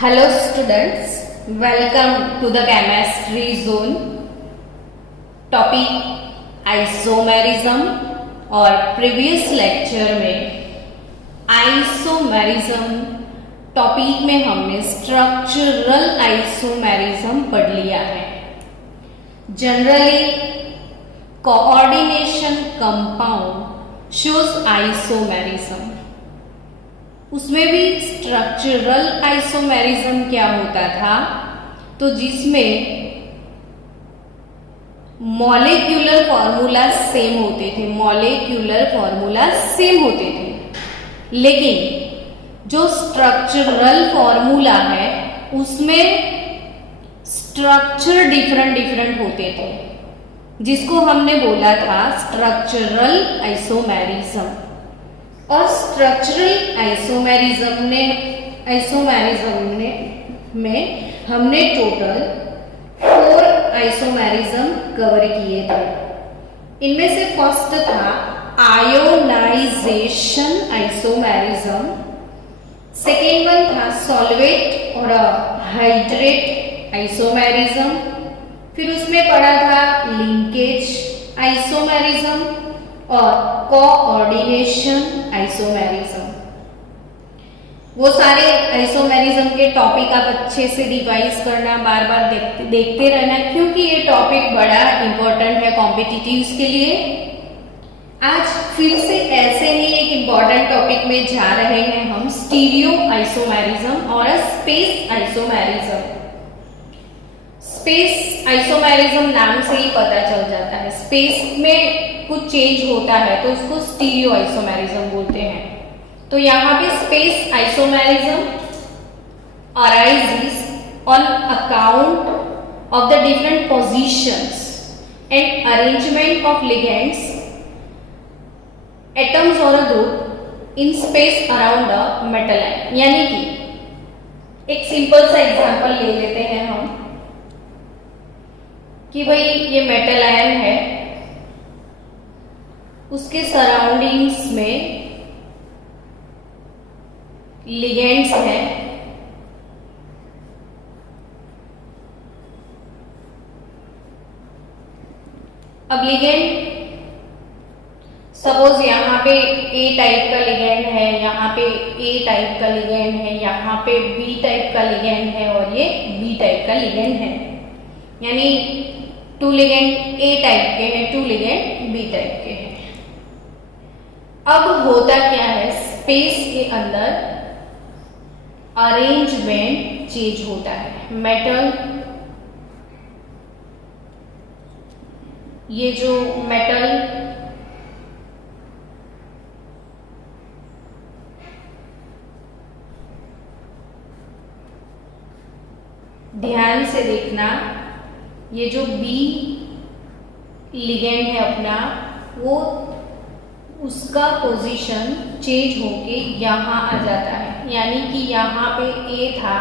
Hello students, welcome to the chemistry zone. Topic isomerism और previous lecture में isomerism topic में हमने structural isomerism पढ़ लिया है. Generally coordination compound shows isomerism. उसमें भी स्ट्रक्चरल आइसोमेरिज्म क्या होता था, तो जिसमें मॉलिक्यूलर फॉर्मूला सेम होते थे, लेकिन जो स्ट्रक्चरल फॉर्मूला है उसमें स्ट्रक्चर डिफरेंट होते थे, जिसको हमने बोला था स्ट्रक्चरल आइसोमेरिज्म. और स्ट्रक्चरल आइसोमेरिज्म में हमने टोटल 4 आइसोमेरिज्म कवर किए थे. इनमें से फर्स्ट था आयोनाइजेशन आइसोमेरिज्म, सेकेंड वन था सॉल्वेट और हाइड्रेट आइसोमेरिज्म, फिर उसमें पढ़ा था लिंकेज आइसोमेरिज्म और कोऑर्डिनेशन आइसोमेरिज्म. वो सारे आइसोमेरिज्म के टॉपिक आप अच्छे से रिवाइज करना, बार बार देखते रहना, क्योंकि ये टॉपिक बड़ा इंपॉर्टेंट है कॉम्पिटिटिव्स के लिए. आज फिर से ऐसे ही एक इंपॉर्टेंट टॉपिक में जा रहे हैं हम, स्टीरियो आइसोमेरिज्म और स्पेस आइसोमेरिज्म. स्पेस आइसोमेरिज्म नाम से ही पता चल जाता है, स्पेस में कुछ चेंज होता है तो उसको स्टीरियो आइसोमेरिज्म बोलते हैं. तो यहाँ पे space isomerism arises on account of the different positions and arrangement of ligands atoms or a group in space around a metal ion. यानी कि एक सिंपल सा एग्जांपल ले लेते हैं हम कि भाई ये मेटल आयन है, उसके सराउंडिंग्स में लिगेंड्स हैं, अब लिगेंड सपोज यहाँ पे ए टाइप का लिगेंड है, यहाँ पे ए टाइप का लिगेंड है, यहाँ पे बी टाइप का लिगेंड है और ये बी टाइप का लिगेंड है. यानी 2 लिगेंड ए टाइप के हैं, 2 लिगेंड बी टाइप के हैं. अब होता क्या है, स्पेस के अंदर अरेंजमेंट चेंज होता है. मेटल, ये जो मेटल ध्यान से देखना, ये जो बी लिगेंड है अपना, वो उसका पोजीशन चेंज होके यहाँ आ जाता है. यानी कि यहाँ पे ए था,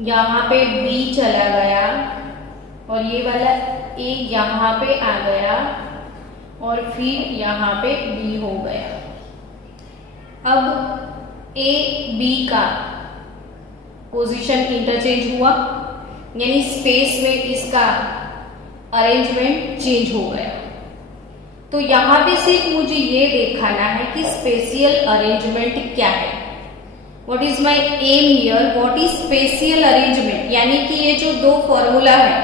यहाँ पे बी चला गया और ये वाला ए यहाँ पे आ गया और फिर यहाँ पे बी हो गया. अब ए बी का पोजीशन इंटरचेंज हुआ, यानी स्पेस में इसका अरेंजमेंट चेंज हो गया. तो यहाँ पे सिर्फ मुझे ये दिखाना है कि स्पेशियल अरेंजमेंट क्या है. What is my am here, what is spatial arrangement. यानी कि ये जो 2 फॉर्मूला है,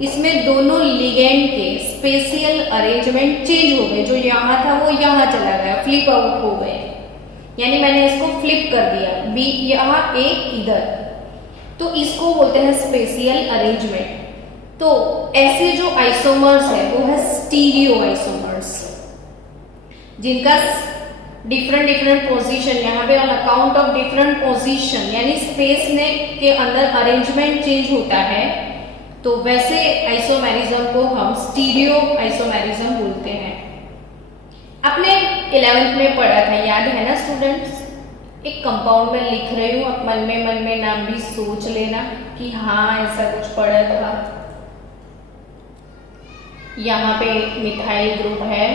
इसमें दोनों लिगेंड के स्पेशियल अरेंजमेंट चेंज हो गए. जो यहाँ था वो यहाँ चला गया, फ्लिप आउट हो गए. यानी मैंने इसको फ्लिप कर दिया, बी यहाँ, ए इधर, तो इसको बोलते हैं स्पेशियल अरेंजमेंट. तो ऐसे जो आइसोमर्स है वो है स्टीरियो आइसोमर्स, जिनका डिफरेंट पोजीशन, यहाँ पे on account of different position यानी स्पेस में के अंदर अरेंजमेंट चेंज होता है, तो वैसे आइसोमेरिज्म को हम स्टीरियो आइसोमेरिज्म बोलते हैं. आपने 11th में पढ़ा था, याद है ना स्टूडेंट्स. एक कंपाउंड में लिख रही हूँ, आप मन में नाम भी सोच लेना कि हाँ ऐसा कुछ पढ़ा था. यहाँ पे मिथाइल ग्रुप है,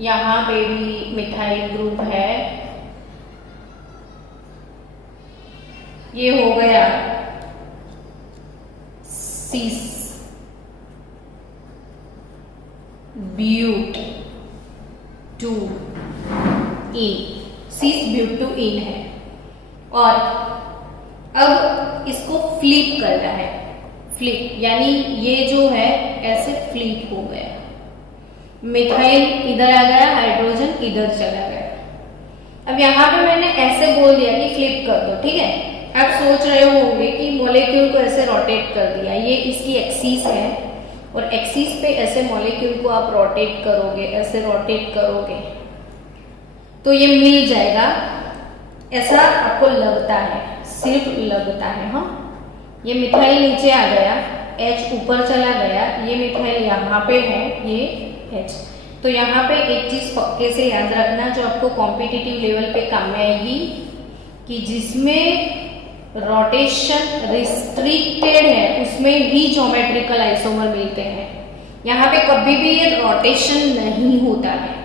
यहाँ पे भी मिथाइल ग्रुप है, ये हो गया सीस but two in, cis but two इन है। और अब इसको फ्लिप करना है, फ्लिप यानी ये जो है ऐसे फ्लिप हो गया, मिथाइल इधर आ गया, हाइड्रोजन इधर चला गया। अब यहाँ पे मैंने ऐसे बोल दिया कि फ्लिप कर दो, ठीक है। आप सोच रहे होंगे कि मॉलिक्यूल को ऐसे रोटेट कर दिया, ये इसकी एक्सिस है और एक्सिस पे ऐसे मॉलिक्यूल को आप रोटेट करोगे, ऐसे रोटेट करोगे तो ये मिल जाएगा, ऐसा आपको लगता है, सिर्फ लगता है। हाँ, ये मिथाइल नीचे आ गया, H ऊपर चला गया, ये मिथाइल यहाँ पे है, ये H। तो यहाँ पे एक चीज पक्के से याद रखना जो आपको कॉम्पिटिटिव लेवल पे काम में आएगी, कि जिसमें रोटेशन रिस्ट्रिक्टेड है उसमें भी ज्योमेट्रिकल आइसोमर मिलते हैं। यहाँ पे कभी भी ये रोटेशन नहीं होता है,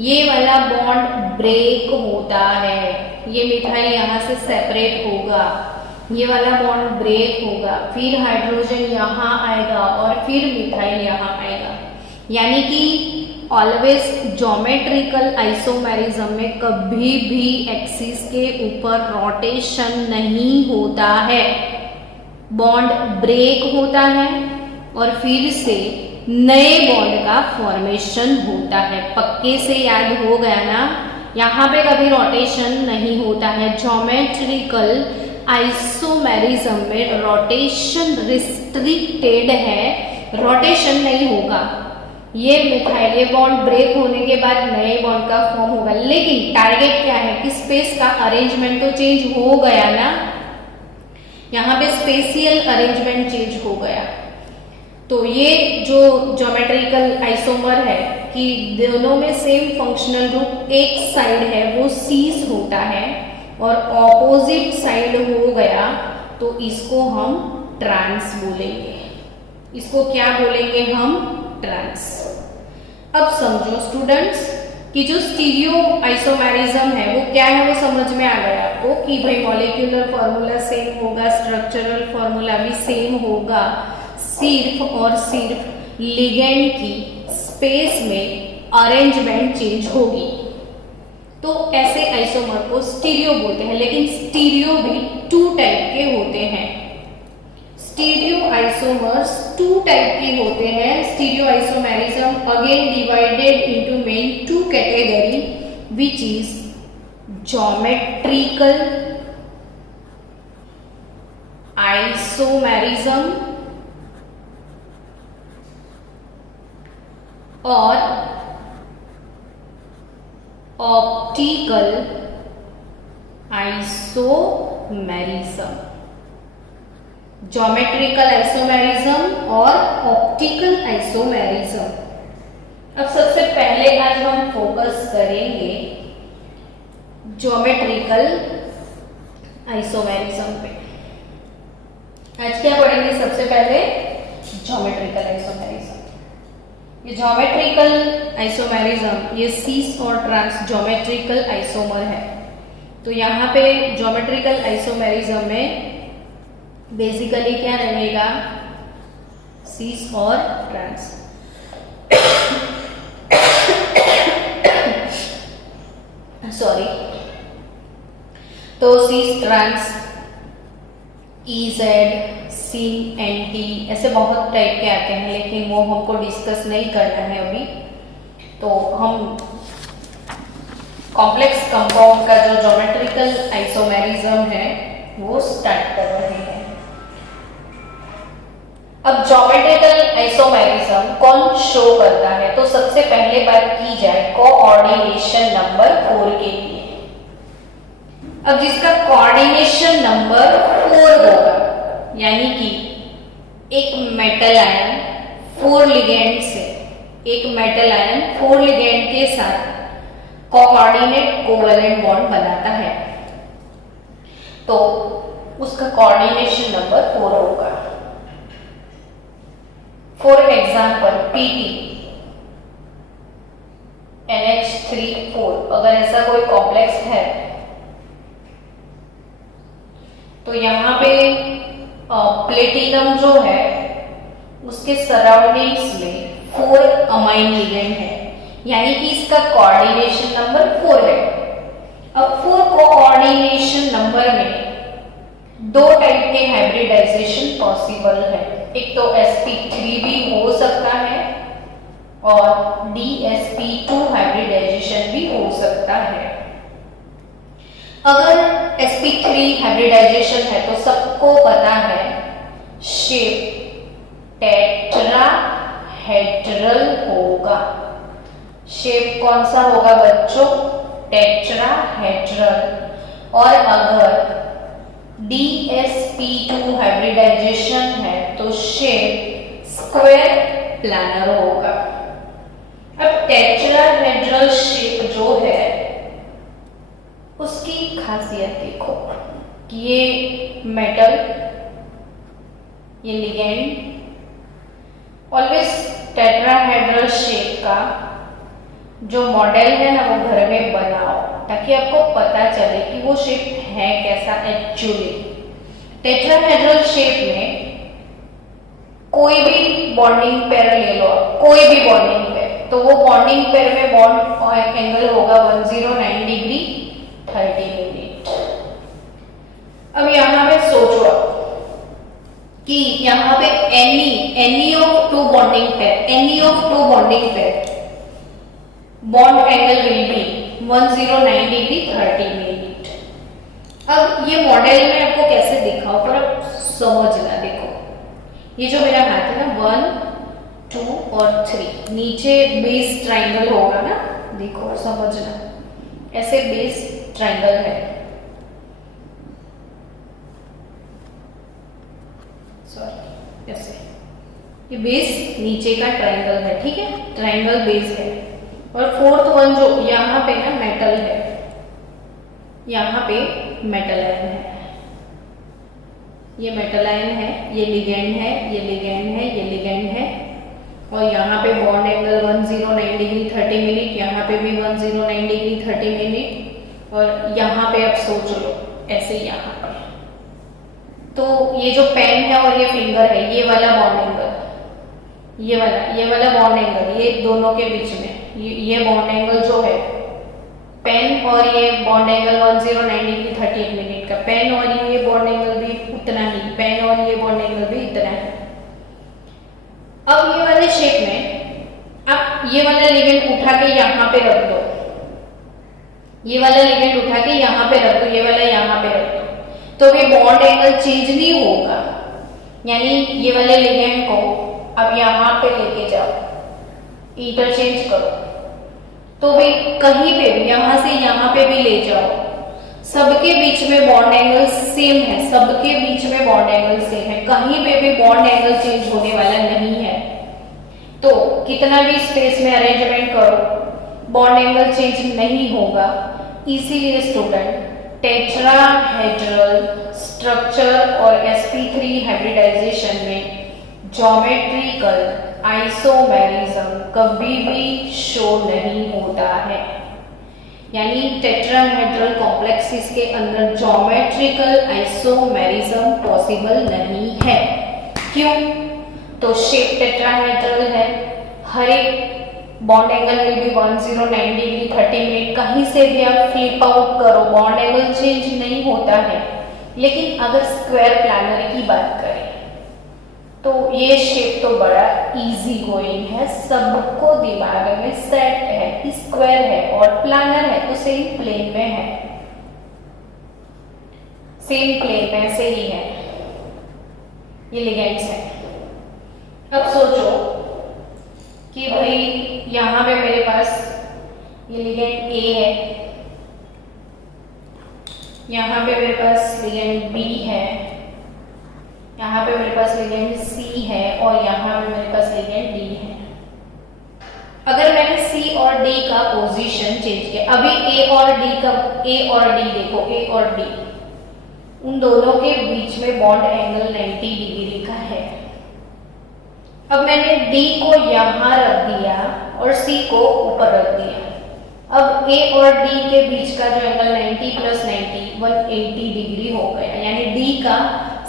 ये वाला बॉन्ड ब्रेक होता है। ये मिथाइल यहाँ से सेपरेट होगा, ये वाला बॉन्ड ब्रेक होगा, फिर हाइड्रोजन यहाँ आएगा और फिर मिथाइल यहाँ आएगा। यानी कि ऑलवेज ज्योमेट्रिकल आइसोमेरिज्म में कभी भी एक्सिस के ऊपर रोटेशन नहीं होता है, बॉन्ड ब्रेक होता है और फिर से नए बॉन्ड का फॉर्मेशन होता है। पक्के से याद हो गया ना, यहाँ पे कभी रोटेशन नहीं होता है। ज्योमेट्रिकल आइसोमेरिज्म में रोटेशन रिस्ट्रिक्टेड है, रोटेशन नहीं होगा। ये मिथाइल, ये बॉन्ड ब्रेक होने के बाद नए बॉन्ड का फॉर्म होगा, लेकिन टारगेट क्या है कि स्पेस का अरेंजमेंट तो चेंज हो गया ना, यहाँ पे स्पेशियल अरेंजमेंट चेंज हो गया। तो ये जो ज्योमेट्रिकल आइसोमर है कि दोनों में सेम फंक्शनल ग्रुप, एक साइड है वो सीस होता है और ऑपोजिट साइड हो गया तो इसको हम ट्रांस बोलेंगे। इसको क्या बोलेंगे हम? ट्रांस। अब समझो स्टूडेंट्स कि जो स्टीरियो आइसोमेरिज्म है वो क्या है, वो समझ में आ गया आपको कि भाई मॉलिक्यूलर फॉर्मूला सेम होगा, स्ट्रक्चरल फॉर्मूला भी सेम होगा, सिर्फ और सिर्फ लिगेंड की स्पेस में अरेंजमेंट चेंज होगी। तो ऐसे आइसोमर को स्टीरियो बोलते हैं, लेकिन स्टीरियो भी 2 टाइप के होते हैं। स्टीरियो आइसोमर्स 2 टाइप के होते हैं। Stereo isomerism again divided into main 2 category, which is geometrical isomerism और ऑप्टिकल आइसोमेरिज्म। ज्योमेट्रिकल आइसोमेरिज्म और ऑप्टिकल आइसोमेरिज्म। अब सबसे पहले आज हम फोकस करेंगे ज्योमेट्रिकल आइसोमेरिज्म पे। आज क्या पढ़ेंगे? सबसे पहले ज्योमेट्रिकल आइसोमेरिज्म। ये ज्योमेट्रिकल आइसोमेरिज्म ये सीस और ट्रांस ज्योमेट्रिकल आइसोमर है। तो यहाँ पे ज्योमेट्रिकल आइसोमेरिज्म में बेसिकली क्या रहेगा? सीस और ट्रांस। सॉरी, तो सीस ट्रांस, EZ, CNT ऐसे बहुत टाइप के आते हैं, लेकिन वो हमको डिस्कस नहीं करना है अभी। तो हम कॉम्प्लेक्स कंपाउंड का जो ज्योमेट्रिकल आइसोमेरिज्म है वो स्टार्ट कर रहे हैं। अब ज्योमेट्रिकल आइसोमेरिज्म कौन शो करता है? तो सबसे पहले बात की जाए कोऑर्डिनेशन नंबर 4 के लिए। अब जिसका कोऑर्डिनेशन नंबर 4 होगा, यानी कि एक मेटल आयन 4 लिगेंड से, एक मेटल आयन 4 लिगेंड के साथ कोऑर्डिनेट कोवैलेंट बॉन्ड बनाता है, तो उसका कोऑर्डिनेशन नंबर 4 होगा। फॉर एग्जाम्पल PT NH3 4, अगर ऐसा कोई कॉम्प्लेक्स है तो यहाँ पे प्लेटिनम जो है उसके सराउंडिंग्स में 4 अमाइन लिगेंड है, यानी कि इसका कोऑर्डिनेशन नंबर 4 है। अब 4 कोऑर्डिनेशन नंबर में 2 टाइप के हाइब्रिडाइजेशन पॉसिबल है। एक तो sp3 भी हो सकता है और dsp2 हाइब्रिडाइजेशन भी हो सकता है। अगर sp3 हाइब्रिडाइजेशन है तो सबको पता है शेप टेट्राहेड्रल होगा। शेप कौन सा होगा बच्चों? टेट्राहेड्रल। और अगर dsp2 हाइब्रिडाइजेशन है तो शेप स्क्वायर प्लानर होगा। अब टेट्राहेड्रल शेप जो है उसकी खासियत देखो कि ये मेटल, ये लिगेंड, ऑलवेज टेट्राहेड्रल शेप का जो मॉडल है ना वो घर में बनाओ, ताकि आपको पता चले कि वो शेप है कैसा एक्चुअली। टेट्राहेड्रल शेप में कोई भी बॉन्डिंग पेयर ले लो, कोई भी बॉन्डिंग पेयर, तो वो बॉन्डिंग पेयर में बॉन्ड एंगल होगा 109 डिग्री 30 मिनट। अब यहाँ पे सोचो कि यहाँ पे any of two bonding pair bond angle will be 109 degree 30 minute. अब ये मॉडल में आपको कैसे दिखाओ पर आप समझना। देखो ये जो मेरा हाथ है ना 1 2 और 3, नीचे बेस ट्राइंगल होगा ना, देखो समझना, ऐसे बेस ट्राइंगल है, सॉरी ऐसे, ये बेस नीचे का ट्राइंगल है, ठीक है, ट्राइंगल बेस है। और 4th वन जो यहाँ पे ना मेटल है, यहाँ पे मेटल आयन है, ये मेटल आयन है, ये लिगेंड है, ये लिगेंड है, ये लिगेंड है, और यहाँ पे बॉन्ड एंगल 109 डिग्री 30 मिनट, यहाँ पे भी 109 डिग्री 30 मिनट, और यहाँ पे आप सोच लो ऐसे यहाँ पे। तो ये जो पेन है और ये फिंगर है, ये वाला बॉन्ड एंगल, ये वाला बॉन्ड एंगल, ये दोनों के बीच में ये बॉन्ड एंगल जो है, पेन और ये बॉन्ड एंगल 109 डिग्री 38 मिनट का, पेन और ये बॉन्ड एंगल भी उतना ही, पेन और ये बॉन्ड एंगल भी इतना है। अब ये वाले शेप में आप ये वाला लिगेंड उठा के यहाँ पे रख दो, ये वाला लिगेंड उठा के यहाँ पे रख दो, ये वाला यहाँ पे रख दो, तो भी बॉन्ड एंगल चेंज नहीं होगा। यानी ये वाले लिगेंड को अब यहाँ पे लेके जाओ, इंटरचेंज करो, तो भी कहीं पे भी, यहाँ से यहाँ पे भी ले जाओ, सबके बीच में बॉन्ड एंगल सेम है, सबके बीच में बॉन्ड एंगल सेम है, कहीं पे भी बॉन्ड एंगल चेंज होने वाला नहीं है। तो कितना भी स्पेस में अरेंजमेंट करो बॉन्ड एंगल चेंज नहीं होगा। इसीलिए स्टूडेंट टेट्राहेड्रल स्ट्रक्चर और sp3 हाइब्रिडाइजेशन में ज्योमेट्रिकल आइसोमेरिज्म कभी भी शो नहीं होता है। यानी टेट्राहेड्रल कॉम्प्लेक्सेस के अंदर ज्योमेट्रिकल आइसोमेरिज्म पॉसिबल नहीं है। क्यों? तो शेप टेट्राहेड्रल है, हर एक bond angle will be 109 degree 30 minute, कहीं से भी आप फ्लिप आउट करो बॉन्ड एंगल चेंज नहीं होता है। लेकिन अगर स्क्वायर प्लानर की बात करें तो ये शेप तो बड़ा इजी गोइंग है, सबको दिमाग में सेट है, स्क्वायर है और प्लानर है तो सेम प्लेन में है, सेम प्लेन में से ही है, ये लिगेंड्स है। अब सोचो कि भाई यहाँ पे मेरे पास ये लिगेंड A है, यहाँ पे मेरे पास लिगेंड B है, यहाँ पे मेरे पास लिगेंड C है और यहाँ पे मेरे पास लिगेंड D है। अगर मैंने C और D का पोजीशन चेंज किया, अभी A और D देखो, A और D उन दोनों के बीच में बॉन्ड एंगल 90 डिग्री का है। अब मैंने D को यहाँ रख दिया और C को ऊपर रख दिया। अब A और D के बीच का जो एंगल 90 + 90 180 डिग्री हो गया, यानी डी का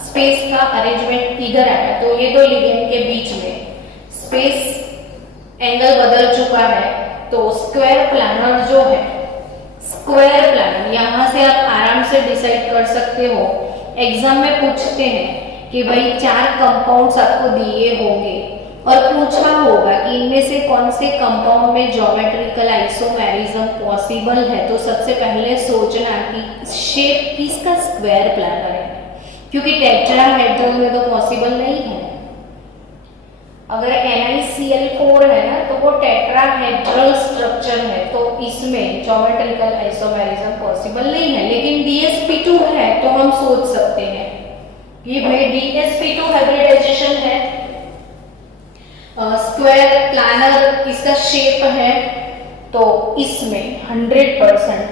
स्पेस का अरेंजमेंट इधर आया, तो ये दो लिगेंड के बीच में स्पेस एंगल बदल चुका है। तो स्क्वायर प्लानर जो है, स्क्वायर प्लानर यहां से आप आराम से डिसाइड कर सकते हो। एग्जाम में पूछते हैं कि भाई 4 कंपाउंड्स आपको दिए होंगे और पूछा होगा कि इनमें से कौन से कंपाउंड में ज्योमेट्रिकल आइसोमेरिज्म पॉसिबल है, तो सबसे पहले सोचना कि शेप किसका स्क्वायर प्लानर है, क्योंकि टेट्राहेड्रल में तो पॉसिबल नहीं है। अगर NaCl4 है ना तो वो टेट्राहेड्रल स्ट्रक्चर है, तो इसमें ज्योमेट्रिकल आइसोमेरिज्म पॉसिबल नहीं है। लेकिन DsP2 है तो हम सोच सकते हैं कि भाई DsP2 हाइब्रिडाइजेशन है, स्क्वायर प्लानर इसका शेप है, तो इसमें 100%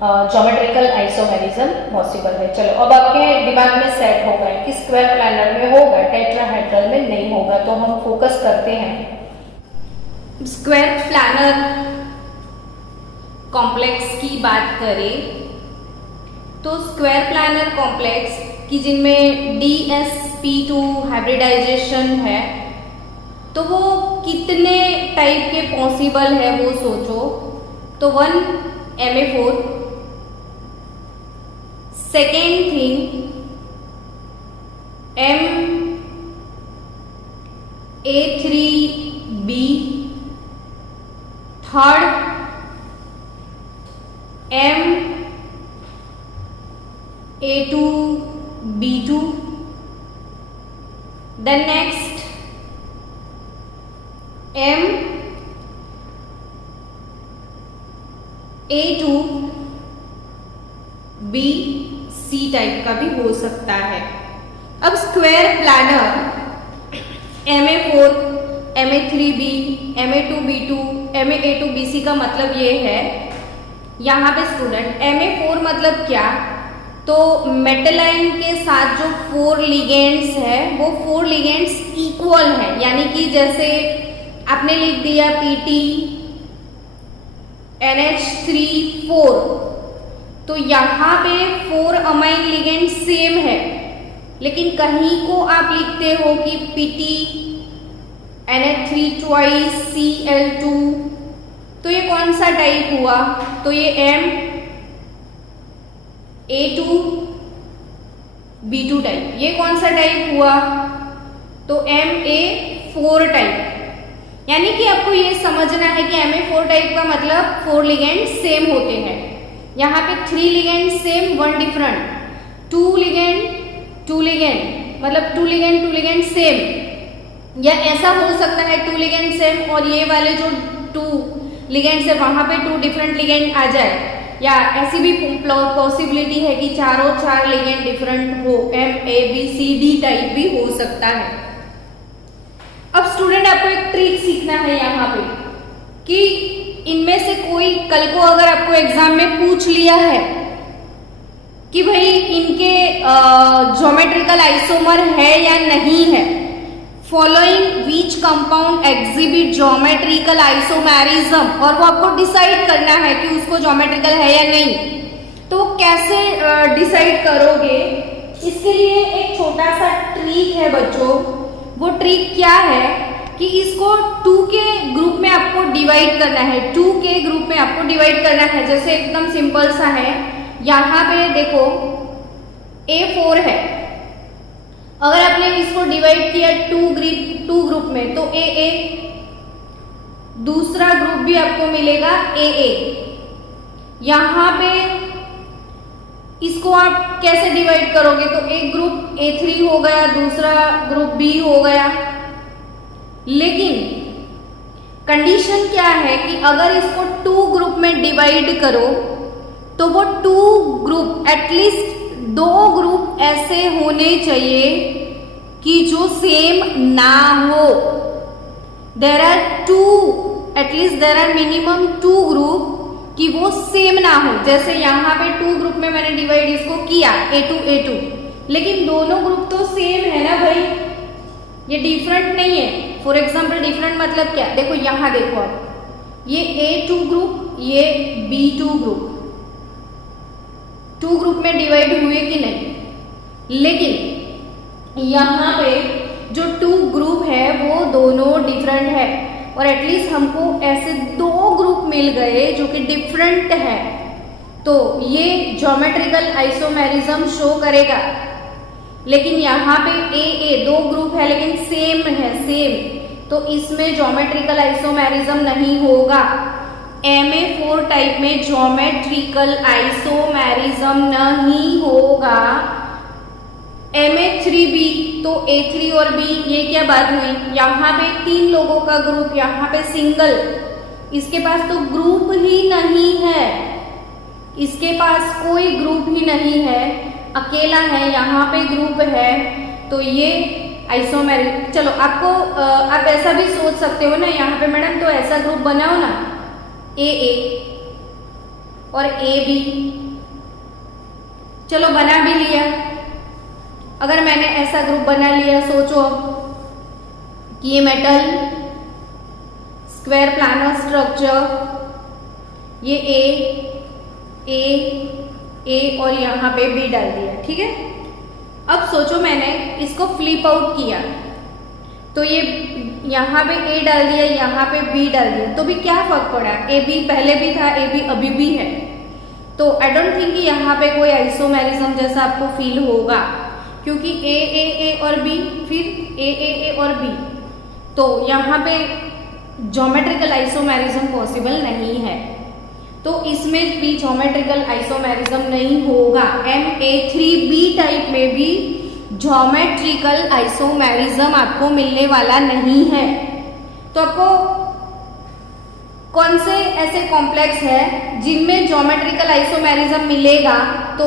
ज्योमेट्रिकल आइसोमेरिज्म पॉसिबल है। चलो अब आपके दिमाग में सेट हो गया कि स्क्वायर प्लानर में होगा, टेट्राहेड्रल में नहीं होगा, तो हम फोकस करते हैं। स्क्वायर प्लानर कॉम्प्लेक्स की बात करें तो स्क्वायर प्लानर कॉम्प्लेक्स की जिनमें DsP2 हाइब्रिडाइजेशन है, तो वो कितने टाइप के पॉसिबल है वो सोचो। तो 1 Ma4, second thing Ma3B, third Ma2B2, then next Ma2BC type का भी हो सकता है। अब square planar Ma4, Ma3B, Ma2B2, Ma2BC का मतलब ये है, यहाँ पे स्टूडेंट Ma4 मतलब क्या, तो मेटलाइन के साथ जो 4 लिगेंड्स है वो 4 लिगेंड्स इक्वल है, यानी कि जैसे आपने लिख दिया PT NH3 4, तो यहाँ पे 4 अमाइन लिगेंड सेम है, लेकिन कहीं को आप लिखते हो कि PT NH3 ट्वाइस Cl2, तो ये कौन सा टाइप हुआ, तो ये Ma2B2 टाइप। ये कौन सा टाइप हुआ, तो Ma4 टाइप। यानी कि आपको ये समझना है कि Ma4 टाइप का मतलब 4 लिगेंड सेम होते हैं। यहाँ पे 3 लिगेंड सेम 1 डिफरेंट, 2 लिगेंड मतलब 2 लिगेंड सेम, या ऐसा हो सकता है 2 लिगेंड सेम और ये वाले जो 2 लिगेंड है वहां पे 2 डिफरेंट लिगेंड आ जाए, या ऐसी भी पॉसिबिलिटी है कि चारों 4 लिगेंड डिफरेंट हो, MABCD टाइप भी हो सकता है। अब स्टूडेंट आपको एक ट्रिक सीखना है यहाँ पे कि इनमें से कोई कल को अगर आपको एग्जाम में पूछ लिया है कि भाई इनके ज्योमेट्रिकल आइसोमर है या नहीं है, following which compound exhibit geometrical isomerism, और वो आपको डिसाइड करना है कि उसको ज्योमेट्रिकल है या नहीं, तो कैसे डिसाइड करोगे, इसके लिए एक छोटा सा ट्रिक है बच्चों। वो ट्रिक क्या है कि इसको 2 के ग्रुप में आपको डिवाइड करना है, 2 के ग्रुप में आपको डिवाइड करना है। जैसे एकदम सिंपल सा है, यहाँ पे देखो A4 है, अगर आपने इसको डिवाइड किया 2 ग्रुप में तो AA, दूसरा ग्रुप भी आपको मिलेगा AA। यहाँ पे इसको आप कैसे डिवाइड करोगे, तो एक ग्रुप A3 हो गया, दूसरा ग्रुप B हो गया। लेकिन कंडीशन क्या है कि अगर इसको 2 ग्रुप में डिवाइड करो तो वो 2 ग्रुप एटलीस्ट 2 ग्रुप ऐसे होने चाहिए कि जो सेम ना हो। देर आर मिनिमम 2 ग्रुप कि वो सेम ना हो। जैसे यहाँ पे 2 ग्रुप में मैंने डिवाइड इसको किया A2, लेकिन दोनों ग्रुप तो सेम है ना भाई, ये डिफरेंट नहीं है। फॉर एग्जाम्पल डिफरेंट मतलब क्या, देखो यहाँ देखो आप, ये A2 ग्रुप, ये B2 ग्रुप, टू ग्रुप में डिवाइड हुए कि नहीं, लेकिन यहाँ पे जो टू ग्रुप है वो दोनों डिफरेंट है और एटलीस्ट हमको ऐसे दो ग्रुप मिल गए जो कि डिफरेंट है, तो ये ज्योमेट्रिकल आइसोमेरिज्म शो करेगा। लेकिन यहाँ पे ए दो ग्रुप है लेकिन सेम है, सेम, तो इसमें ज्योमेट्रिकल आइसोमेरिज्म नहीं होगा। MA4 टाइप में ज्योमेट्रिकल आइसोमेरिज्म नहीं होगा। MA3B तो A3 और B, ये क्या बात हुई, यहाँ पे तीन लोगों का ग्रुप, यहाँ पे सिंगल, इसके पास तो ग्रुप ही नहीं है, इसके पास कोई ग्रुप ही नहीं है, अकेला है, यहाँ पे ग्रुप है, तो ये आइसोमेरिक। चलो आपको आप ऐसा भी सोच सकते हो ना, यहाँ पे मैडम तो ऐसा ग्रुप बनाओ ना, AA और AB, चलो बना भी लिया। अगर मैंने ऐसा ग्रुप बना लिया, सोचो अब कि ये मेटल स्क्वायर प्लानर स्ट्रक्चर, ये ए और यहाँ पे B डाल दिया, ठीक है। अब सोचो मैंने इसको फ्लिप आउट किया, तो ये यहाँ पे A डाल दिया, यहाँ पे B डाल दिया, तो भी क्या फर्क पड़ा, AB पहले भी था, AB अभी भी है, तो आई डोंट थिंक कि यहाँ पे कोई आइसोमेरिज्म जैसा आपको फील होगा, क्योंकि A और B, फिर A और B, तो यहाँ पे ज्योमेट्रिकल आइसोमेरिज्म पॉसिबल नहीं है, तो इसमें भी ज्योमेट्रिकल आइसोमेरिज्म नहीं होगा। MA3B टाइप में भी ज्योमेट्रिकल आइसोमेरिज्म आपको मिलने वाला नहीं है। तो आपको कौन से ऐसे कॉम्प्लेक्स है जिनमें ज्योमेट्रिकल आइसोमेरिज्म मिलेगा, तो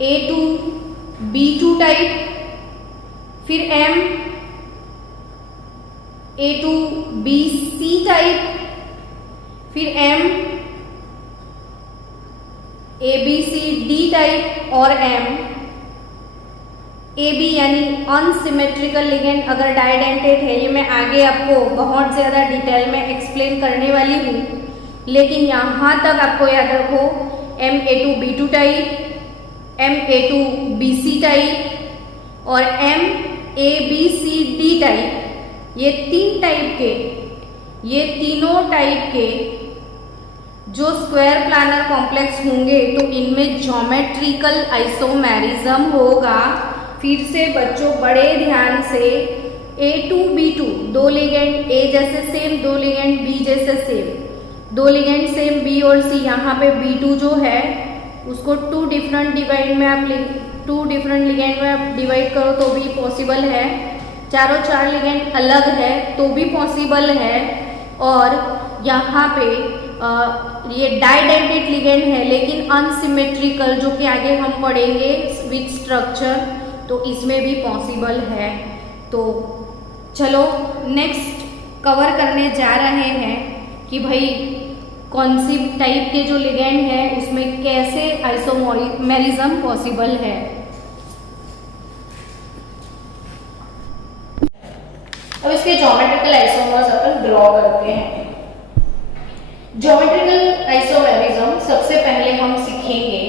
MA2B2 टाइप, फिर MA2BC टाइप, फिर MABCD टाइप और MAB यानी अनसिमेट्रिकल लिगेंड अगर डाइडेंटेड है। ये मैं आगे आपको बहुत ज़्यादा डिटेल में एक्सप्लेन करने वाली हूँ, लेकिन यहाँ तक आपको याद रखो MA2B2 टाइप, MA2BC टाइप और MABCD टाइप, ये तीनों टाइप के जो स्क्वायर प्लानर कॉम्प्लेक्स होंगे तो इनमें ज्योमेट्रिकल आइसोमेरिज्म होगा। फिर से बच्चों बड़े ध्यान से, A2B2 दो लिगेंड A जैसे सेम, दो लिगेंड B जैसे सेम, दो लिगेंड सेम B और C, यहाँ पे B2 जो है उसको टू डिफरेंट लिगेंड में आप डिवाइड करो तो भी पॉसिबल है, चारों चार लिगेंड अलग है तो भी पॉसिबल है, और यहाँ पे ये डाइडेंटेड लिगेंड है लेकिन अनसिमेट्रिकल, जो कि आगे हम पढ़ेंगे विथ स्ट्रक्चर, तो इसमें भी पॉसिबल है। तो चलो नेक्स्ट कवर करने जा रहे हैं कि भाई कौन सी टाइप के जो लिगेंड है उसमें कैसे आइसोमेरिज्म पॉसिबल है। अब इसके ज्योमेट्रिकल आइसोमर्स अपन ड्रॉ करते हैं। ज्योमेट्रिकल आइसोमेरिज्म सबसे पहले हम सीखेंगे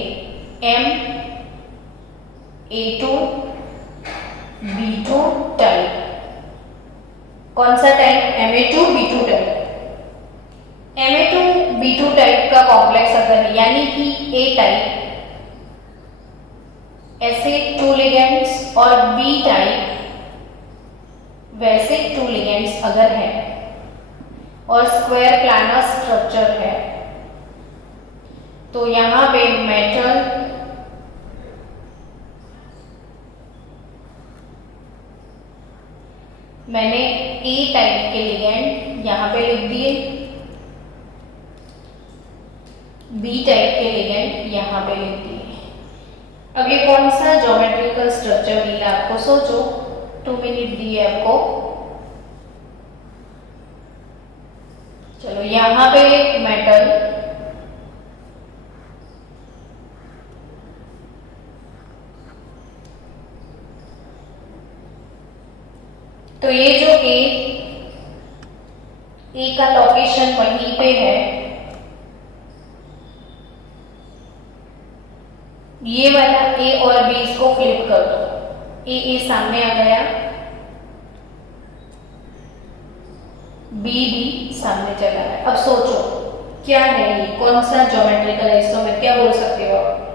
MA2B2 टाइप। कौन सा type? MA2B2 type. MA2B2 type का कॉम्प्लेक्स अगर है, यानी कि A टाइप ऐसे टू लिगेंड्स और B टाइप वैसे टू लिगेंड्स अगर है और स्क्वायर प्लानर स्ट्रक्चर है, तो यहाँ पे मेटल मैंने A टाइप के लिगेंड यहाँ पे लिख दिए, B टाइप के लिगेंड यहाँ पे लिख दिए। अब ये कौन सा ज्योमेट्रिकल स्ट्रक्चर मिला आपको, सोचो, 2 मिनट दिए आपको। चलो यहाँ पे मेटल, तो ये जो A का लोकेशन वहीं पे है, ये वाला ए और बी इसको फ्लिप कर दो, ए सामने आ गया, बी सामने चला है। अब सोचो क्या है ये, कौन सा ज्योमेट्रिकल आइसोमेर, क्या बोल सकते हो आप?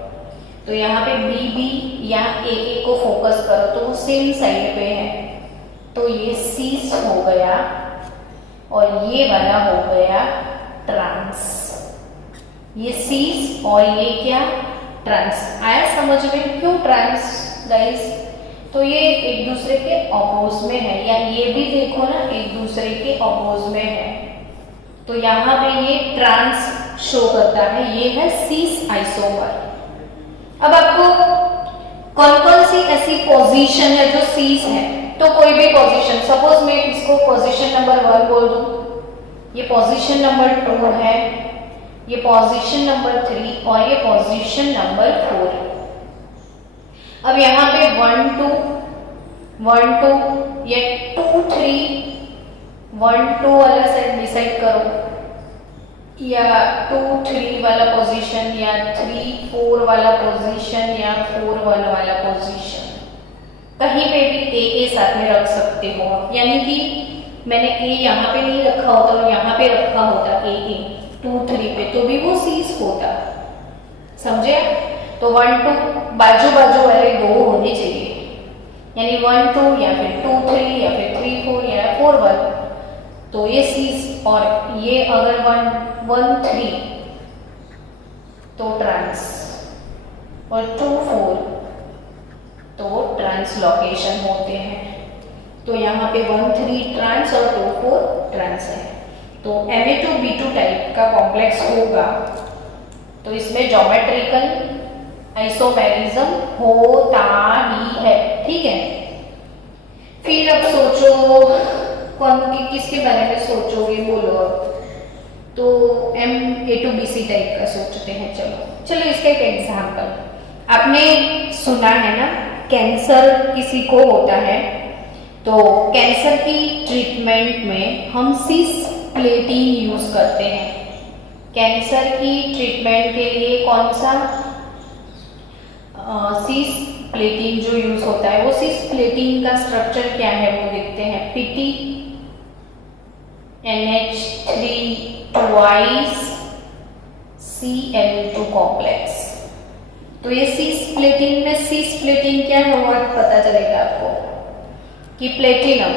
तो यहाँ पे बी या ए को फोकस करो तो वो सेम साइड पे है, तो ये सीस हो गया और ये वाला हो गया ट्रांस। ये सीस और ये क्या, ट्रांस। आया समझ में क्यों ट्रांस गाइस? तो ये एक दूसरे के अपोज में है, या ये भी देखो ना एक दूसरे के अपोज में है, तो यहाँ पे ये ट्रांस शो करता है, ये है सीस आइसोमर। अब आपको कौन कौन सी ऐसी पोजीशन है जो सीस है, तो कोई भी पोजीशन, सपोज मैं इसको पोजीशन नंबर 1 बोल दूं, ये पोजीशन नंबर 2 है, ये पोजीशन नंबर 3 और ये पोजीशन नंबर 4। अब यहाँ पे 1 2 1 2 या 2 3 1 2 वाला सेट डिसाइड करो, या 2 3 वाला पोजीशन, या 3 4 वाला पोजीशन, या 4 1 वाला पोजीशन। कहीं पे भी ए साथ में रख सकते हो आप, यानी कि मैंने ए यहाँ पे नहीं रखा होता और यहाँ पे रखा होता ए 2 3 पे, तो भी वो सीस होता, समझे? तो 1 2 बाजू बाजू वाले दो होने चाहिए, यानी 1 2 या फिर 2 3 या फिर 3 4 या 4 1, तो ये सीस। और ये अगर 1 1 3 तो ट्रांस, और 2 4 तो ट्रांसलोकेशन होते हैं। तो यहाँ पे 1 3 ट्रांस और 2 4 ट्रांस है। तो Ma2B2 टाइप का कॉम्प्लेक्स होगा तो इसमें ज्योमेट्रिकल आइसोमेरिज्म होता ही है, ठीक है। फिर अब सोचो किसके बारे में सोचोगे, बोलो अब। तो Ma2BC टाइप का सोचते हैं। चलो इसका एक एग्जाम्पल आपने सुना है ना, कैंसर किसी को होता है तो कैंसर की ट्रीटमेंट में हम सिस्प्लेटिन यूज करते हैं। कैंसर की ट्रीटमेंट के लिए कौन सा सिस्प्लेटिन जो यूज होता है, वो सिस्प्लेटिन का स्ट्रक्चर क्या है वो देखते हैं। PT NH3 twice Cl2 complex. तो ये सिस्प्लेटिन में सिस्प्लेटिन क्या है वो पता चलेगा आपको कि प्लेटिनम।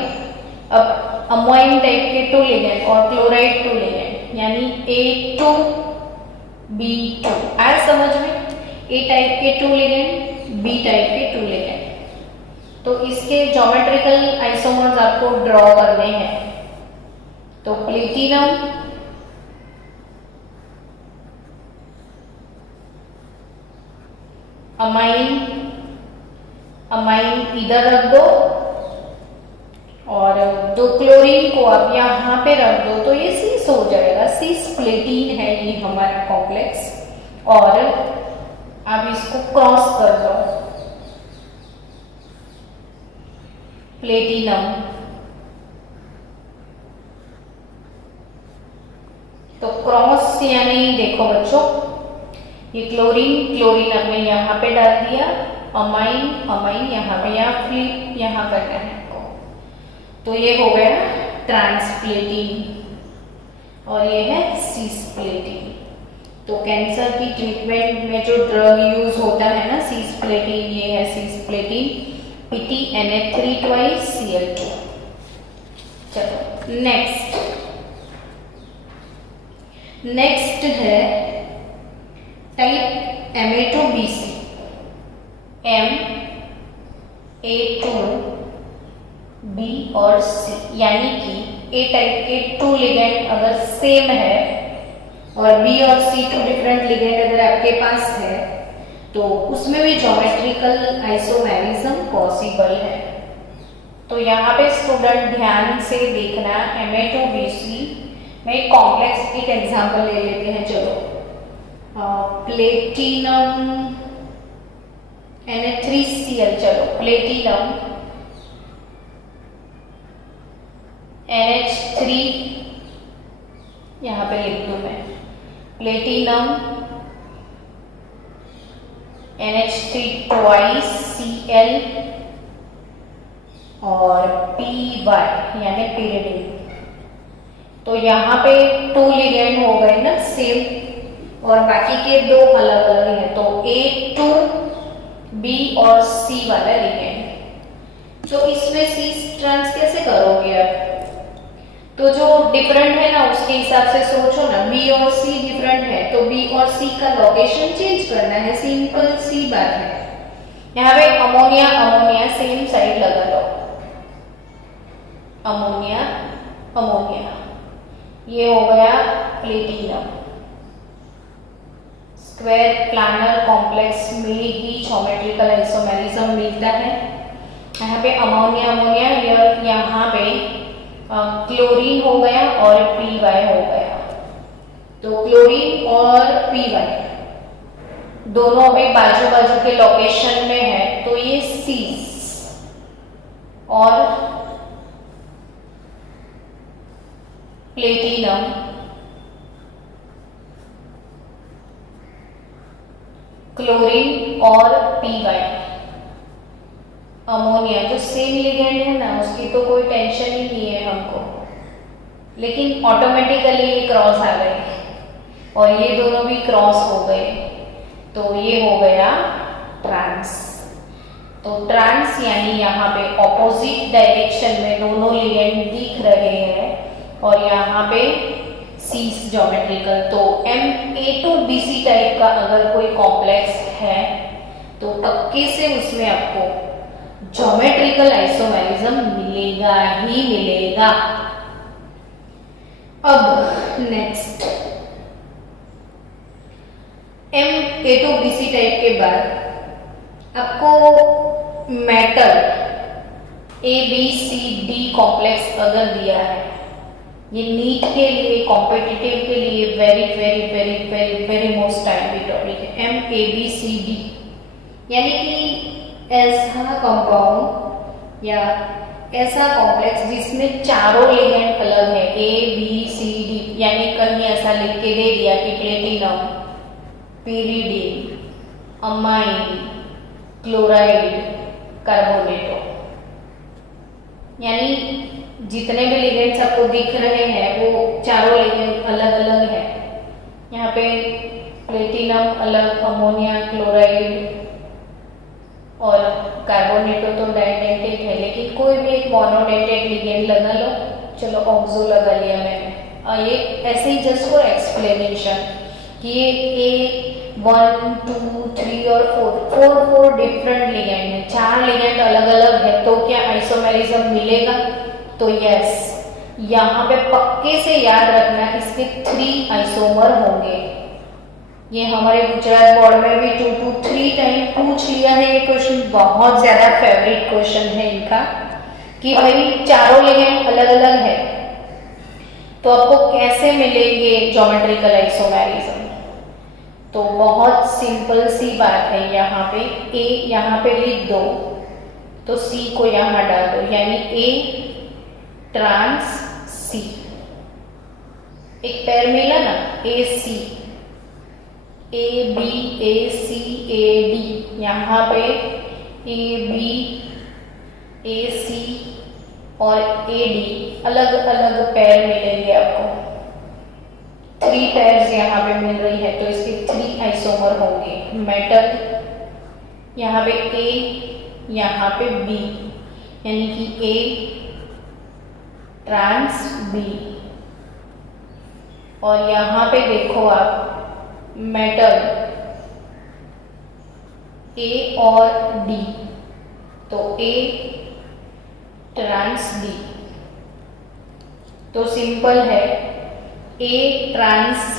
अब अमोइन टाइप के 2 लिगेंड और क्लोराइड 2 लिगेंड, यानी A2B2 आया समझ में। A टाइप के 2 लिगेंड, B टाइप के 2 लिगेंड। तो इसके ज्योमेट्रिकल आइसोमर्स आपको ड्रॉ करने हैं। तो प्लेटिनम अमाइन इधर रख दो और 2 क्लोरीन को आप यहाँ पे रख दो, तो ये सिस हो जाएगा। सिस्प्लेटिन है ये हमारा कॉम्प्लेक्स। और आप इसको क्रॉस कर दो, प्लेटिनम, तो क्रॉस यानी देखो बच्चों, ये क्लोरीन हमने यहाँ पे डाल दिया, अमाइन यहाँ पे, या फ्लिप यहाँ करना है आपको। तो ये हो गया ट्रांसप्लेटिन और ये है सिस्प्लेटिन। तो कैंसर की ट्रीटमेंट में जो ड्रग यूज होता है ना सिस्प्लेटिन, ये है cisplatin, PT NH3 twice Cl2। चलो नेक्स्ट है टाइप Ma2BC। Ma2B और C, यानी कि A टाइप के 2 लिगेंड अगर सेम है और B और C 2 डिफरेंट लिगेंड अगर आपके पास है तो उसमें भी ज्योमेट्रिकल आइसोमेरिज्म पॉसिबल है। तो यहाँ पे स्टूडेंट ध्यान से देखना, Ma2BC में एक कॉम्प्लेक्स एक एग्जांपल ले लेते हैं। चलो प्लेटिनम Na3Cl, चलो प्लेटिनम NH3 यहाँ पे लिख दूं मैं, प्लेटिनम NH3 ट्वाइस Cl और PY यानी pyridine। तो यहाँ पे 2 लिगेंड हो गए ना सेम, और बाकी के 2 अलग अलग हैं, तो A2 B और C वाला लिगेंड। तो इसमें C ट्रांस कैसे करोगे आप? तो जो डिफरेंट है ना उसके हिसाब से सोचो ना, B और C डिफरेंट है तो B और C का लोकेशन चेंज करना है, सिंपल सी बात है। यहाँ पे अमोनिया अमोनिया सेम साइड लगा लो, अमोनिया अमोनिया, ये हो गया प्लेटिनम। स्क्वायर प्लानर कॉम्प्लेक्स में ही ज्योमेट्रिकल आइसोमेरिज्म मिलता है। यहाँ पे अमोनिया अमोनिया, यहाँ पे क्लोरीन हो गया और PY हो गया। तो क्लोरीन और PY दोनों अभी बाजू बाजू के लोकेशन में है, तो ये सीस और प्लेटिनम क्लोरीन और PY अमोनिया जो सेम लिगेंड है ना, उसकी तो कोई टेंशन ही नहीं है हमको, लेकिन ऑटोमेटिकली ये क्रॉस आ गए और ये दोनों भी क्रॉस हो गए, तो ये हो गया ट्रांस। तो ट्रांस यानी यहाँ पे ऑपोजिट डायरेक्शन में दोनों लिगेंड दिख रहे हैं और यहाँ पे सीस ज्योमेट्रिकल। तो Ma2Bc टाइप का अगर कोई कॉम्प्लेक्स है तो पक्के से उसमें आपको ज्योमेट्रिकल आइसोमेरिज्म मिलेगा ही मिलेगा। अब नेक्स्ट Ma2Bc टाइप के बाद आपको मेटल ABCD कॉम्प्लेक्स अगर दिया है, ये नीट के लिए कॉम्पिटिटिव के लिए very very very very very most timely topic है MABCD, यानी कि ऐसा कंपाउंड या ऐसा कॉम्प्लेक्स जिसमें चारों लिगेंड अलग है ABCD, यानी कहीं ऐसा लिख के दे दिया कि प्लेटिनम, pyridine, अमाइन, क्लोराइड, कार्बोनेटो, यानी जितने भी लिगेंड्स आपको दिख रहे हैं वो चारों लिगेंड अलग अलग है। यहाँ पे प्लेटिनम अलग, अमोनिया, क्लोराइड और कार्बोनेटो तो डाइडेंटेट है, लेकिन कोई भी एक मोनोडेंटेट लिगेंड लगा लो। चलो ऑक्सो लगा लिया मैंने, और ये ऐसे ही जस्ट फॉर एक्सप्लेनेशन कि ये 1 2 3 और 4 डिफरेंट लिगेंड है, 4 लिगेंड अलग अलग है, तो क्या आइसोमेरिज्म मिलेगा? तो यस, यहाँ पे पक्के से याद रखना इसके 3 आइसोमर होंगे। ये हमारे गुजरात बोर्ड में भी 2 to 3 टाइम पूछ लिया है ये क्वेश्चन, बहुत ज्यादा फेवरेट क्वेश्चन है इनका कि भाई चारों लिगेंड अलग अलग है तो आपको कैसे मिलेंगे ज्योमेट्रिकल आइसोमेरिज्म। तो बहुत सिंपल सी बात है, यहाँ पे A यहाँ पे लिख दो तो C को यहाँ डाल दो, यानी A ट्रांस C, एक पैर मिला ना AC, AB AC AD, यहाँ पे AB AC और AD अलग अलग पैर मिलेंगे आपको, 3 पैर्स यहाँ पे मिल रही है, तो इसके 3 आइसोमर होंगे। मेटल यहाँ पे A यहाँ पे B, यानी कि A ट्रांस B, और यहाँ पे देखो आप मेटल A और D, तो A ट्रांस D। तो सिंपल है A trans C,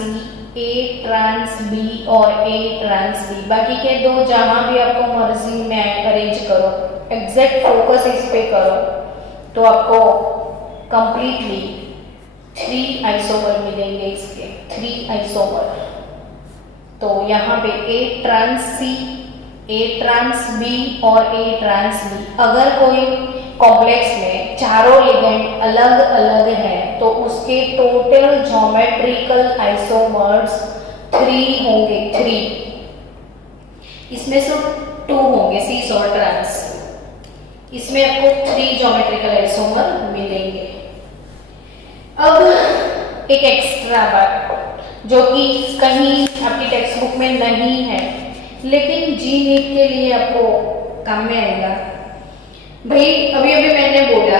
A trans B और A ट्रांस B, बाकी के 2 जहां भी आपको मर्जी में अरेंज करो, एग्जैक्ट फोकस इस पे करो, तो आपको कंप्लीटली 3 आइसोमर मिलेंगे इसके, 3 आइसोमर। तो यहाँ पे A trans C, A trans B और A ट्रांस B, अगर कोई कॉम्प्लेक्स में चारों लिगेंड अलग अलग हैं तो उसके टोटल ज्योमेट्रिकल आइसोमर्स 3 होंगे, 3। इसमें सिर्फ 2 होंगे सिस और ट्रांस। इसमें आपको 3 ज्योमेट्रिकल आइसोमर मिलेंगे। अब एक एक्स्ट्रा बात जो कि कहीं आपकी टेक्स्ट बुक में नहीं है लेकिन जी नीट के लिए आपको काम में आएगा। भाई अभी अभी मैंने बोला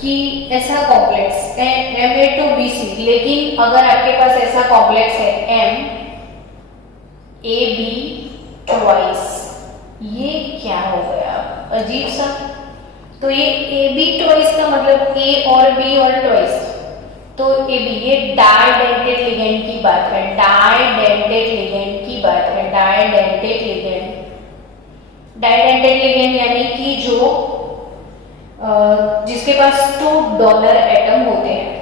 कि ऐसा कॉम्प्लेक्स Ma2BC, लेकिन अगर आपके पास ऐसा कॉम्प्लेक्स है MAB ट्वाइस, ये क्या हो गया अजीब सा। तो ये AB ट्वाइस का मतलब A और B और ट्वाइस, तो AB ये डाइडेंटेड लिगेंड की बात है, डाइडेंटेड लिगेंड की बात है, डाइडेंटेड लिगेंड। डाइडेंटेड लिगेंड यानी कि जो जिसके पास 2 डोनर एटम होते हैं।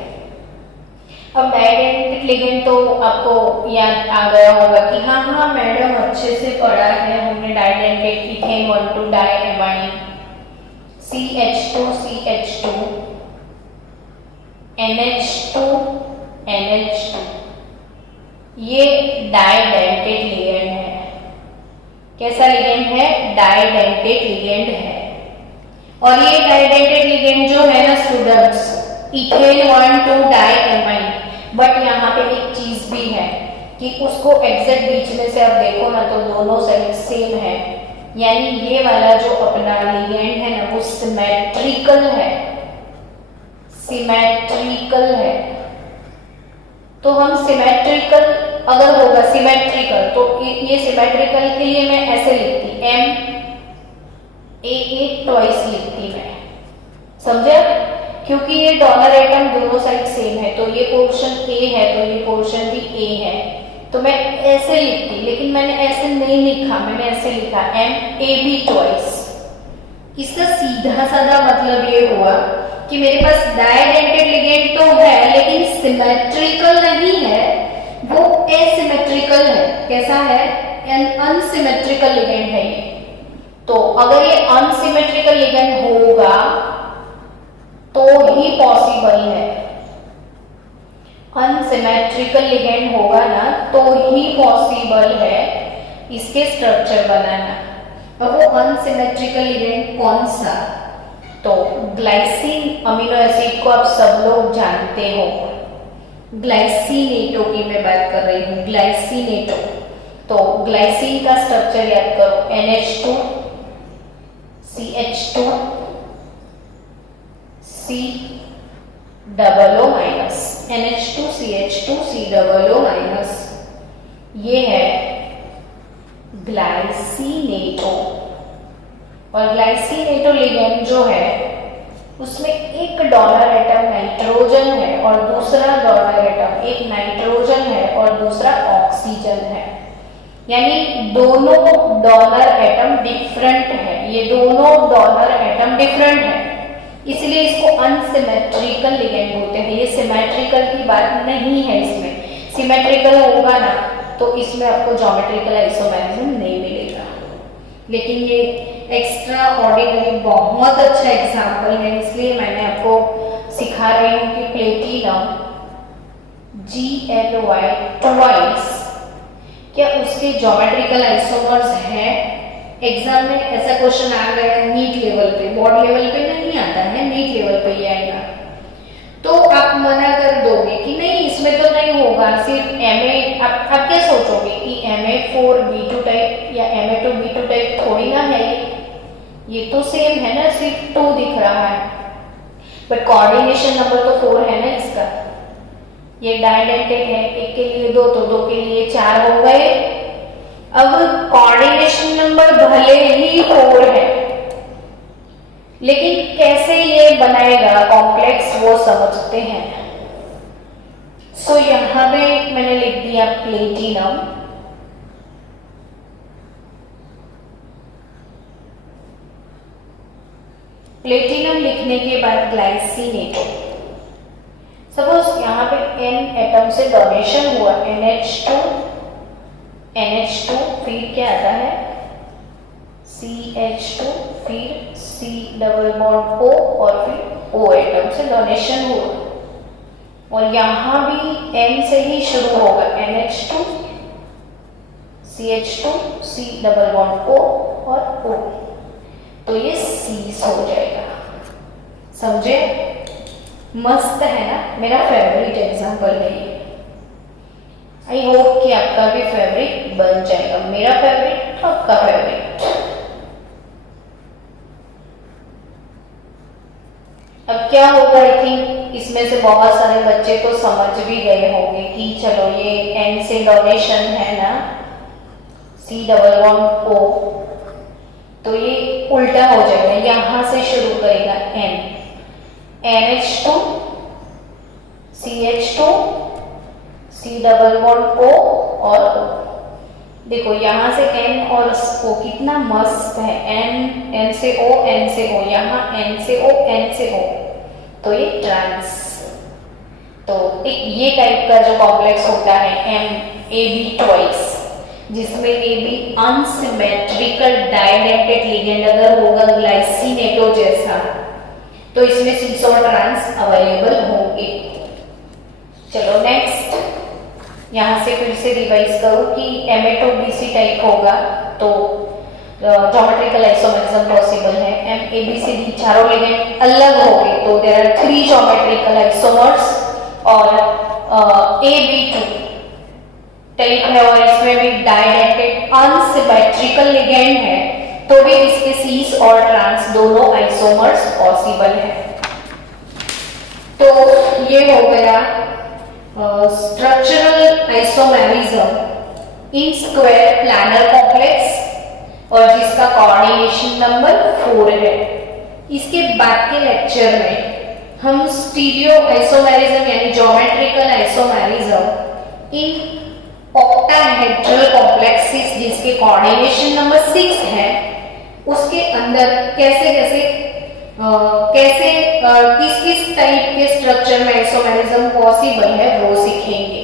अब डाइडेंटेड लिगेंड तो आपको याद आ गया होगा कि हाँ मैडम अच्छे से पढ़ा है हमने, डाइडेंटेड ethane 1,2 diamine, CH2 CH2 NH2 NH2, ये डाइडेंटेड लिगेंड है। कैसा लिगेंड है? डाइडेंटेड लिगेंड है। और ये डाइडेंटेड लिगेंड जो है ना स्टूडेंट्स, इथेन 1,2 डाइएमाइन, बट यहाँ पे एक चीज भी है कि उसको एग्जैक्ट बीच में से आप देखो ना तो दोनों साइड सेम है, यानी ये वाला जो अपना लिगेंड है ना वो सिमेट्रिकल है, सिमेट्रिकल है। तो हम सिमेट्रिकल अगर होगा सिमेट्रिकल तो ये सिमेट्रिकल के लिए मैं ऐसे लिखती MAA ट्वाइस लिखती मैं, समझे? क्योंकि ये डोनर एटम दोनों साइड सेम है, तो ये पोर्शन A है तो ये पोर्शन भी A है, तो मैं ऐसे लिखती, लेकिन मैंने ऐसे नहीं लिखा, मैंने ऐसे लिखा MAB ट्वाइस। इसका सीधा साधा मतलब ये हुआ कि मेरे पास डाइडेंटेड लिगेंड तो है लेकिन सिमेट्रिकल नहीं है, वो एसिमेट्रिकल है। कैसा है? अनसिमेट्रिकल लिगेंड है ये। तो अगर ये अनसिमेट्रिकल लिगेंड होगा तो ही पॉसिबल है, अनसिमेट्रिकल लिगेंड होगा ना तो ही पॉसिबल है इसके स्ट्रक्चर बनाना। अब वो अनसिमेट्रिकल लिगेंड कौन सा? तो ग्लाइसिन अमीनो एसिड को आप सब लोग जानते हो, ग्लाइसिनेटो की मैं बात कर रही हूँ, ग्लाइसिनेटो। तो ग्लाइसिन का स्ट्रक्चर याद करो, NH2 CH2 C double O minus, NH2 CH2 C double O minus, ये है ग्लाइसिनेटो। और ग्लाइसिनेटो लिगेंड जो है उसमें एक डोनर एटम नाइट्रोजन है और दूसरा डोनर एटम एक नाइट्रोजन है और दूसरा ऑक्सीजन है, यानी दोनों डोनर एटम डिफरेंट है, ये दोनों डोनर एटम डिफरेंट है, इसलिए इसको अनसिमेट्रिकल लिगेंड बोलते हैं। ये सिमेट्रिकल की बात नहीं है, इसमें सिमेट्रिकल होगा ना तो इसमें आपको ज्योमेट्रिकल आइसोमेरिज्म नहीं मिलेगा। लेकिन ये एक्स्ट्रा ऑर्डिनरी बहुत अच्छा एग्जाम्पल है, इसलिए मैंने आपको सिखा रही हूँ कि प्लेटिनम GLY ट्वाइस, क्या उसके ज्योमेट्रिकल आइसोमर्स हैं? एग्जाम में ऐसा क्वेश्चन आ गया नीट लेवल पे, बोर्ड लेवल पे नहीं आता है, नीट लेवल पे ही आएगा, तो आप मना कर दोगे कि नहीं इसमें तो नहीं होगा, सिर्फ MA। आप क्या सोचोगे कि Ma4B2 टाइप या Ma2B2 टाइप थोड़ी ना है, ये तो सेम है ना, सिर्फ 2 दिख रहा है, बट कोऑर्डिनेशन नंबर तो 4 है ना इसका। ये डाइडेंटेड है, एक के लिए 2 तो 2 के लिए 4 हो गए। अब कोऑर्डिनेशन नंबर भले ही 4 है लेकिन कैसे ये बनाएगा कॉम्प्लेक्स वो समझते हैं। सो यहां पे मैंने लिख दिया प्लेटिनम, प्लेटिनम लिखने के बाद ग्लाइसिनेटो। सपोज यहाँ पे N एटम से डोनेशन हुआ, NH2 फिर क्या आता है CH2, फिर C डबल बॉन्ड O और फिर O एटम से डोनेशन हुआ, और यहाँ भी N से ही शुरू होगा, NH2 CH2 C double bond O और O, तो ये सीस हो जाएगा। समझे? मस्त है ना? मेरा फेवरेट एग्जांपल है ये। आई होप कि आपका भी फेवरेट बन जाएगा, मेरा फेवरेट, आपका फेवरेट। अब क्या होगा, आई थिंक इसमें से बहुत सारे बच्चे तो समझ भी गए होंगे कि चलो ये एन से डोनेशन है ना, C डबल बॉन्ड O, तो ये उल्टा हो जाएगा, यहां से शुरू करेगा N, NH2 CH2 C double bond O और O। देखो यहाँ से N और O कितना मस्त है, N से O, N से O, यहाँ N से O, N से O, तो ये ट्रांस। तो एक ये टाइप का जो कॉम्प्लेक्स होता है MAB ट्वाइस, जिसमें AB अनसिमेट्रिकल डाइडेंटेड लिगेंड अगर होगा ग्लाइसिनेटो जैसा, तो इसमें सिस और ट्रांस अवेलेबल होंगे। चलो नेक्स्ट, यहाँ से फिर से रिवाइज करूँ कि MA2BC टाइप होगा तो ज्योमेट्रिकल आइसोमेरिज्म पॉसिबल है। MABCD चारों लिगेंड अलग हो गए तो देयर आर 3 ज्योमेट्रिकल आइसोमर्स, और AB2 टाइप है और इसमें भी डाइडेंटेड अनसिमेट्रिकल लिगेंड है, तो भी इसके सीस और ट्रांस दोनों आइसोमर्स पॉसिबल है। तो ये हो गया structural isomerism in square planar complex, और जिसका कोऑर्डिनेशन नंबर 4 है। इसके बाद के लेक्चर में हम स्टीरियो आइसोमेरिज्म यानी geometrical isomerism in octahedral complexes जिसके कोऑर्डिनेशन नंबर 6 है, उसके अंदर कैसे किस किस टाइप के स्ट्रक्चर में आइसोमेरिज्म पॉसिबल है वो सीखेंगे।